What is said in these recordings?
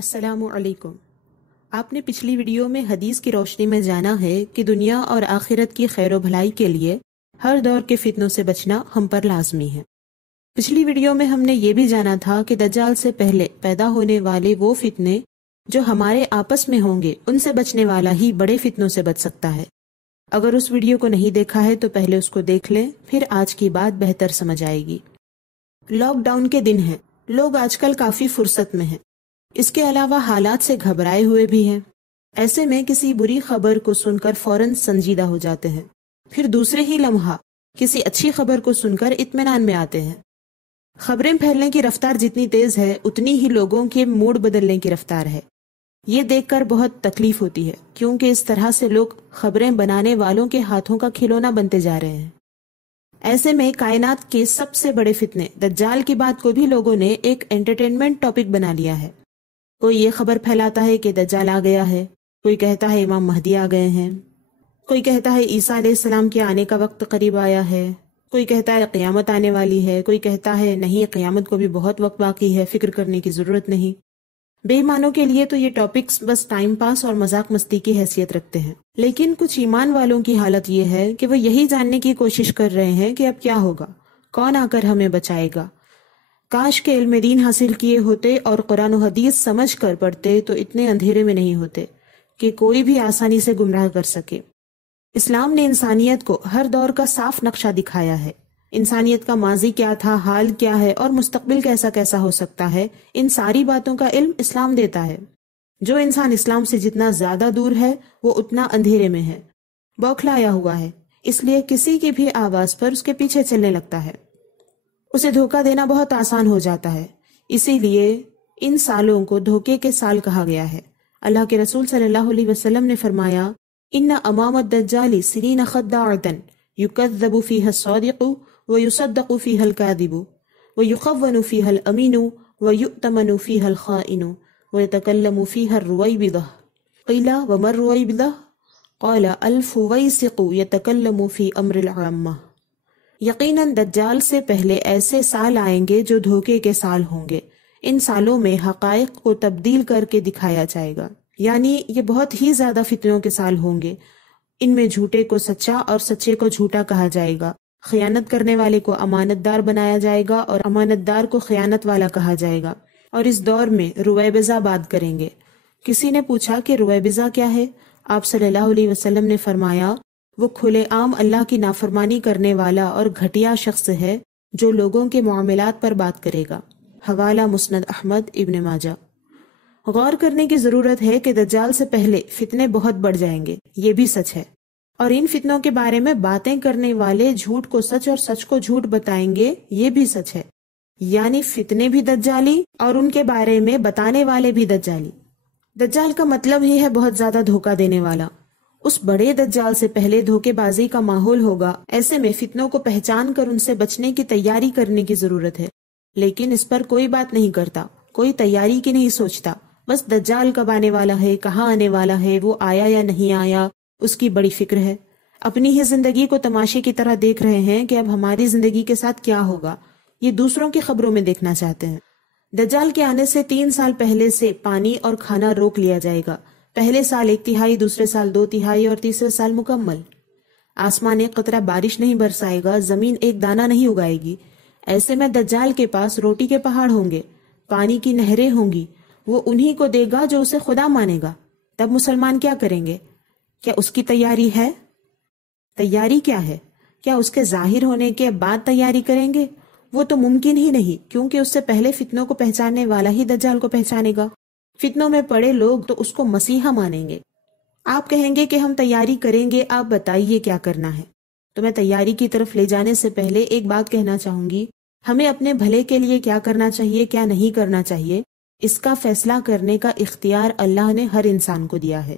السلام علیکم۔ آپ نے پچھلی ویڈیو میں حدیث کی روشنی میں جانا ہے کہ دنیا اور آخرت کی خیر و بھلائی کے لیے ہر دور کے فتنوں سے بچنا ہم پر لازمی ہے۔ پچھلی ویڈیو میں ہم نے یہ بھی جانا تھا کہ دجال سے پہلے پیدا ہونے والے وہ فتنے جو ہمارے آپس میں ہوں گے، ان سے بچنے والا ہی بڑے فتنوں سے بچ سکتا ہے۔ اگر اس ویڈیو کو نہیں دیکھا ہے تو پہلے اس کو دیکھ لیں، پھر آج کی بات بہتر سمجھ آئے گی۔ لاک ڈاؤن کے دن ہیں، لوگ آج کل کافی فرصت میں ہیں، اس کے علاوہ حالات سے گھبرائے ہوئے بھی ہیں۔ ایسے میں کسی بری خبر کو سن کر فوراً سنجیدہ ہو جاتے ہیں، پھر دوسرے ہی لمحہ کسی اچھی خبر کو سن کر اطمینان میں آتے ہیں۔ خبریں پھیلنے کی رفتار جتنی تیز ہے، اتنی ہی لوگوں کے موڈ بدلنے کی رفتار ہے۔ یہ دیکھ کر بہت تکلیف ہوتی ہے، کیونکہ اس طرح سے لوگ خبریں بنانے والوں کے ہاتھوں کا کھلونا بنتے جا رہے ہیں۔ ایسے میں کائنات کے سب سے بڑے فتنے دجال کی بات کو بھی لوگوں نے ایک انٹرٹینمنٹ ٹاپک بنا لیا ہے۔ کوئی یہ خبر پھیلاتا ہے کہ دجال آ گیا ہے، کوئی کہتا ہے امام مہدی آ گئے ہیں، کوئی کہتا ہے عیسیٰ علیہ السلام کے آنے کا وقت قریب آیا ہے، کوئی کہتا ہے قیامت آنے والی ہے، کوئی کہتا ہے نہیں، قیامت کو بھی بہت وقت باقی ہے، فکر کرنے کی ضرورت نہیں۔ بے ایمانوں کے لیے تو یہ ٹاپکس بس ٹائم پاس اور مذاق مستی کی حیثیت رکھتے ہیں، لیکن کچھ ایمان والوں کی حالت یہ ہے کہ وہ یہی جاننے کی کوشش کر رہے ہیں کہ اب کیا ہوگا، کون آ کر ہمیں بچائے گا۔ کاش کے علم دین حاصل کیے ہوتے اور قرآن و حدیث سمجھ کر پڑھتے تو اتنے اندھیرے میں نہیں ہوتے کہ کوئی بھی آسانی سے گمراہ کر سکے۔ اسلام نے انسانیت کو ہر دور کا صاف نقشہ دکھایا ہے۔ انسانیت کا ماضی کیا تھا، حال کیا ہے اور مستقبل کیسا کیسا ہو سکتا ہے، ان ساری باتوں کا علم اسلام دیتا ہے۔ جو انسان اسلام سے جتنا زیادہ دور ہے، وہ اتنا اندھیرے میں ہے، بوکھلایا ہوا ہے، اس لیے کسی کی بھی آواز پر اس کے پیچھے چلنے لگتا ہے۔ اسے دھوکہ دینا بہت آسان ہو جاتا ہے، اسی لیے ان سالوں کو دھوکے کے سال کہا گیا ہے۔ اللہ کے رسول صلی اللہ علیہ وسلم نے فرمایا، ان امام الدجال سنین خداعۃ یکذب فیہا الصادق ویصدق فیہا الکاذب ویخون فیہا الامین ویؤتمن فیہا الخائن ویتکلم فیہا الرویبضہ۔ قیل وما الرویبضہ؟ قال الفویسق یتکلم فی امر العامہ۔ یقیناً دجال سے پہلے ایسے سال آئیں گے جو دھوکے کے سال ہوں گے۔ ان سالوں میں حقائق کو تبدیل کر کے دکھایا جائے گا، یعنی یہ بہت ہی زیادہ فتنوں کے سال ہوں گے۔ ان میں جھوٹے کو سچا اور سچے کو جھوٹا کہا جائے گا، خیانت کرنے والے کو امانت دار بنایا جائے گا اور امانت دار کو خیانت والا کہا جائے گا۔ اور اس دور میں رویبضہ بات کریں گے۔ کسی نے پوچھا کہ رویبضہ کیا ہے؟ آپ صلی اللہ علیہ وسلم نے فرمایا، وہ کھلے عام اللہ کی نافرمانی کرنے والا اور گھٹیا شخص ہے جو لوگوں کے معاملات پر بات کرے گا۔ حوالہ مسند احمد ابن ماجہ۔ غور کرنے کی ضرورت ہے کہ دجال سے پہلے فتنے بہت بڑھ جائیں گے، یہ بھی سچ ہے، اور ان فتنوں کے بارے میں باتیں کرنے والے جھوٹ کو سچ اور سچ کو جھوٹ بتائیں گے، یہ بھی سچ ہے، یعنی فتنے بھی دجالی اور ان کے بارے میں بتانے والے بھی دجالی۔ دجال کا مطلب ہی ہے بہت زیادہ دھوکہ دینے والا۔ اس بڑے دجال سے پہلے دھوکے بازی کا ماحول ہوگا، ایسے میں فتنوں کو پہچان کر ان سے بچنے کی تیاری کرنے کی ضرورت ہے، لیکن اس پر کوئی بات نہیں کرتا، کوئی تیاری کی نہیں سوچتا، بس دجال کب آنے والا ہے، کہاں آنے والا ہے، وہ آیا یا نہیں آیا، اس کی بڑی فکر ہے۔ اپنی ہی زندگی کو تماشے کی طرح دیکھ رہے ہیں کہ اب ہماری زندگی کے ساتھ کیا ہوگا، یہ دوسروں کی خبروں میں دیکھنا چاہتے ہیں۔ دجال کے آنے سے 3 سال پہلے سے پانی اور کھانا روک لیا جائے گا، پہلے سال 1/3، دوسرے سال 2/3 اور تیسرے سال مکمل۔ آسمان ایک قطرہ بارش نہیں برسائے گا، زمین ایک دانہ نہیں اگائے گی۔ ایسے میں دجال کے پاس روٹی کے پہاڑ ہوں گے، پانی کی نہریں ہوں گی، وہ انہی کو دے گا جو اسے خدا مانے گا۔ تب مسلمان کیا کریں گے؟ کیا اس کی تیاری ہے؟ تیاری کیا ہے؟ کیا اس کے ظاہر ہونے کے بعد تیاری کریں گے؟ وہ تو ممکن ہی نہیں، کیونکہ اس سے پہلے فتنوں کو پہچاننے والا ہی دجال کو پہچانے گا۔ فتنوں میں پڑے لوگ تو اس کو مسیحا مانیں گے۔ آپ کہیں گے کہ ہم تیاری کریں گے، آپ بتائیے کیا کرنا ہے۔ تو میں تیاری کی طرف لے جانے سے پہلے ایک بات کہنا چاہوں گی، ہمیں اپنے بھلے کے لیے کیا کرنا چاہیے، کیا نہیں کرنا چاہیے، اس کا فیصلہ کرنے کا اختیار اللہ نے ہر انسان کو دیا ہے۔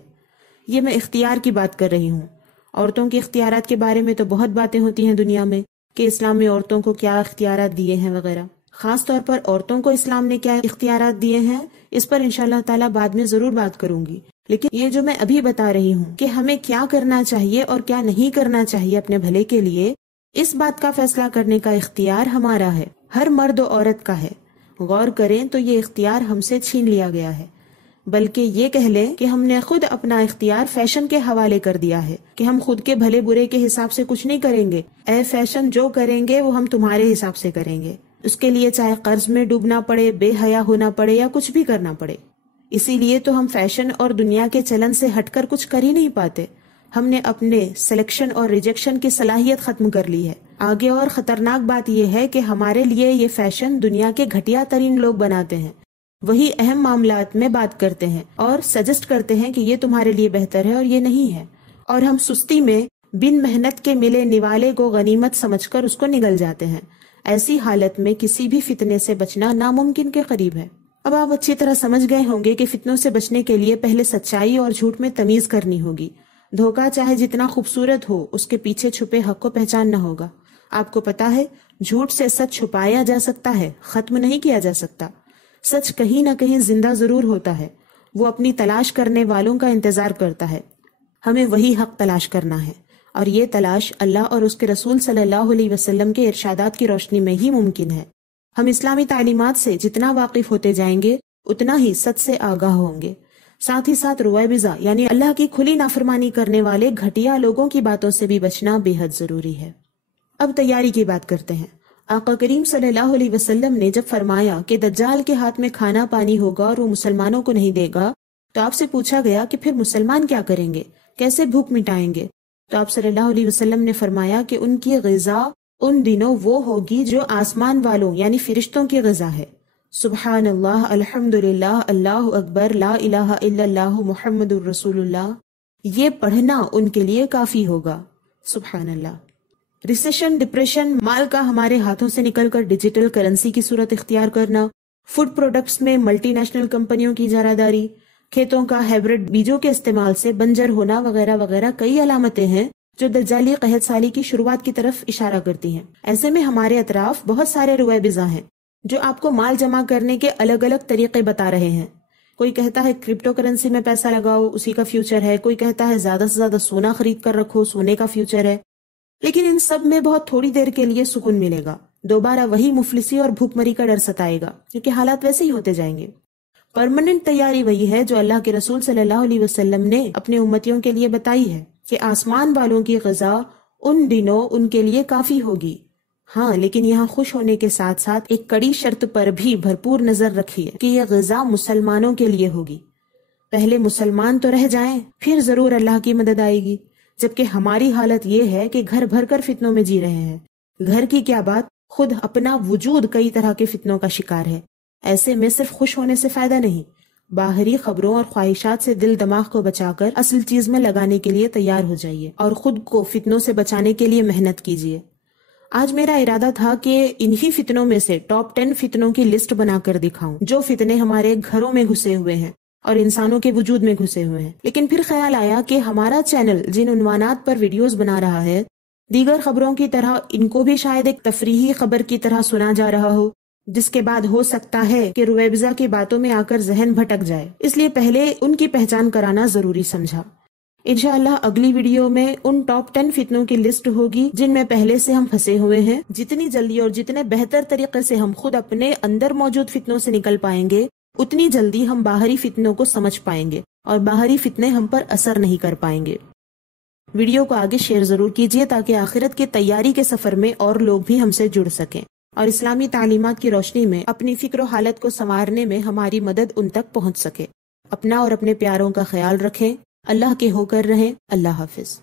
یہ میں اختیار کی بات کر رہی ہوں۔ عورتوں کے اختیارات کے بارے میں تو بہت باتیں ہوتی ہیں دنیا میں کہ اسلام میں عورتوں کو کیا اختیارات دیے ہیں وغیرہ۔ خاص طور پر عورتوں کو اسلام نے کیا اختیارات دیے ہیں، اس پر انشاءاللہ تعالیٰ بعد میں ضرور بات کروں گی، لیکن یہ جو میں ابھی بتا رہی ہوں کہ ہمیں کیا کرنا چاہیے اور کیا نہیں کرنا چاہیے اپنے بھلے کے لیے، اس بات کا فیصلہ کرنے کا اختیار ہمارا ہے، ہر مرد و عورت کا ہے۔ غور کریں تو یہ اختیار ہم سے چھین لیا گیا ہے۔ بلکہ یہ کہہ لیں کہ ہم نے خود اپنا اختیار فیشن کے حوالے کر دیا ہے کہ ہم خود کے بھلے برے کے حساب سے کچھ نہیں کریں گے، اے فیشن جو کریں گے وہ ہم تمہارے حساب سے کریں گے، اس کے لیے چاہے قرض میں ڈوبنا پڑے، بے حیا ہونا پڑے یا کچھ بھی کرنا پڑے۔ اسی لیے تو ہم فیشن اور دنیا کے چلن سے ہٹ کر کچھ کر ہی نہیں پاتے، ہم نے اپنے سلیکشن اور ریجیکشن کی صلاحیت ختم کر لی ہے۔ آگے اور خطرناک بات یہ ہے کہ ہمارے لیے یہ فیشن دنیا کے گھٹیا ترین لوگ بناتے ہیں، وہی اہم معاملات میں بات کرتے ہیں اور سجسٹ کرتے ہیں کہ یہ تمہارے لیے بہتر ہے اور یہ نہیں ہے، اور ہم سستی میں بن محنت کے ملے نوالے کو غنیمت سمجھ کر اس کو نگل جاتے ہیں۔ ایسی حالت میں کسی بھی فتنے سے بچنا ناممکن کے قریب ہے۔ اب آپ اچھی طرح سمجھ گئے ہوں گے کہ فتنوں سے بچنے کے لیے پہلے سچائی اور جھوٹ میں تمیز کرنی ہوگی۔ دھوکہ چاہے جتنا خوبصورت ہو، اس کے پیچھے چھپے حق کو پہچاننا ہوگا۔ آپ کو پتا ہے جھوٹ سے سچ چھپایا جا سکتا ہے، ختم نہیں کیا جا سکتا۔ سچ کہیں نہ کہیں زندہ ضرور ہوتا ہے، وہ اپنی تلاش کرنے والوں کا انتظار کرتا ہے۔ ہمیں وہی حق تلاش کرنا ہے، اور یہ تلاش اللہ اور اس کے رسول صلی اللہ علیہ وسلم کے ارشادات کی روشنی میں ہی ممکن ہے۔ ہم اسلامی تعلیمات سے جتنا واقف ہوتے جائیں گے اتنا ہی سچ سے آگاہ ہوں گے۔ ساتھ ہی ساتھ رویبضہ یعنی اللہ کی کھلی نافرمانی کرنے والے گھٹیا لوگوں کی باتوں سے بھی بچنا بے حد ضروری ہے۔ اب تیاری کی بات کرتے ہیں۔ آقا کریم صلی اللہ علیہ وسلم نے جب فرمایا کہ دجال کے ہاتھ میں کھانا پانی ہوگا اور وہ مسلمانوں کو نہیں دے گا، تو آپ سے پوچھا گیا کہ پھر مسلمان کیا کریں گے، کیسے بھوک مٹائیں گے؟ تو آپ صلی اللہ علیہ وسلم نے فرمایا کہ ان کی غذا ان دنوں وہ ہوگی جو آسمان والوں یعنی فرشتوں کی غذا ہے۔ سبحان اللہ، الحمدللہ، اللہ اکبر، لا الہ الا اللہ، محمد الرسول اللہ، یہ پڑھنا ان کے لیے کافی ہوگا۔ سبحان اللہ۔ ریسیشن، ڈپریشن، مال کا ہمارے ہاتھوں سے نکل کر ڈیجیٹل کرنسی کی صورت اختیار کرنا، فوڈ پروڈکٹس میں ملٹی نیشنل کمپنیوں کی اجارہ، کھیتوں کا ہائبرڈ بیجوں کے استعمال سے بنجر ہونا وغیرہ وغیرہ کئی علامتیں ہیں جو دجالی قحط سالی کی شروعات کی طرف اشارہ کرتی ہیں۔ ایسے میں ہمارے اطراف بہت سارے رویبضہ ہیں جو آپ کو مال جمع کرنے کے الگ الگ طریقے بتا رہے ہیں۔ کوئی کہتا ہے کرپٹو کرنسی میں پیسہ لگاؤ، اسی کا فیوچر ہے، کوئی کہتا ہے زیادہ سے زیادہ سونا خرید کر رکھو، سونے کا فیوچر ہے، لیکن ان سب میں بہت تھوڑی دیر کے لیے سکون ملے گا، دوبارہ وہی مفلسی اور بھوک مری کا ڈر ستائے گا، کیونکہ حالات ویسے ہی ہوتے جائیں گے۔ پرماننٹ تیاری وہی ہے جو اللہ کے رسول صلی اللہ علیہ وسلم نے اپنے امتیوں کے لیے بتائی ہے کہ آسمان والوں کی غذا ان دنوں ان کے لیے کافی ہوگی۔ ہاں، لیکن یہاں خوش ہونے کے ساتھ ساتھ ایک کڑی شرط پر بھی بھرپور نظر رکھیے کہ یہ غذا مسلمانوں کے لیے ہوگی۔ پہلے مسلمان تو رہ جائیں، پھر ضرور اللہ کی مدد آئے گی، جبکہ ہماری حالت یہ ہے کہ گھر بھر کر فتنوں میں جی رہے ہیں۔ گھر کی کیا بات، خود اپنا وجود کئی طرح کے فتنوں کا شکار ہے۔ ایسے میں صرف خوش ہونے سے فائدہ نہیں، باہری خبروں اور خواہشات سے دل دماغ کو بچا کر اصل چیز میں لگانے کے لیے تیار ہو جائیے اور خود کو فتنوں سے بچانے کے لیے محنت کیجیے۔ آج میرا ارادہ تھا کہ انہی فتنوں میں سے ٹاپ 10 فتنوں کی لسٹ بنا کر دکھاؤں جو فتنے ہمارے گھروں میں گھسے ہوئے ہیں اور انسانوں کے وجود میں گھسے ہوئے ہیں۔ لیکن پھر خیال آیا کہ ہمارا چینل جن عنوانات پر ویڈیوز بنا رہا ہے، دیگر خبروں کی طرح ان کو بھی شاید ایک تفریحی خبر کی طرح سنا جا رہا ہو، جس کے بعد ہو سکتا ہے کہ رویبضہ کی باتوں میں آ کر ذہن بھٹک جائے، اس لیے پہلے ان کی پہچان کرانا ضروری سمجھا۔ انشاءاللہ اگلی ویڈیو میں ان ٹاپ 10 فتنوں کی لسٹ ہوگی جن میں پہلے سے ہم پھنسے ہوئے ہیں۔ جتنی جلدی اور جتنے بہتر طریقے سے ہم خود اپنے اندر موجود فتنوں سے نکل پائیں گے، اتنی جلدی ہم باہری فتنوں کو سمجھ پائیں گے اور باہری فتنے ہم پر اثر نہیں کر پائیں گے۔ ویڈیو کو آگے شیئر ضرور کیجیے تاکہ آخرت کی تیاری کے سفر میں اور لوگ بھی ہم سے جڑ سکیں اور اسلامی تعلیمات کی روشنی میں اپنی فکر و حالت کو سنوارنے میں ہماری مدد ان تک پہنچ سکے۔ اپنا اور اپنے پیاروں کا خیال رکھیں، اللہ کے ہو کر رہیں۔ اللہ حافظ۔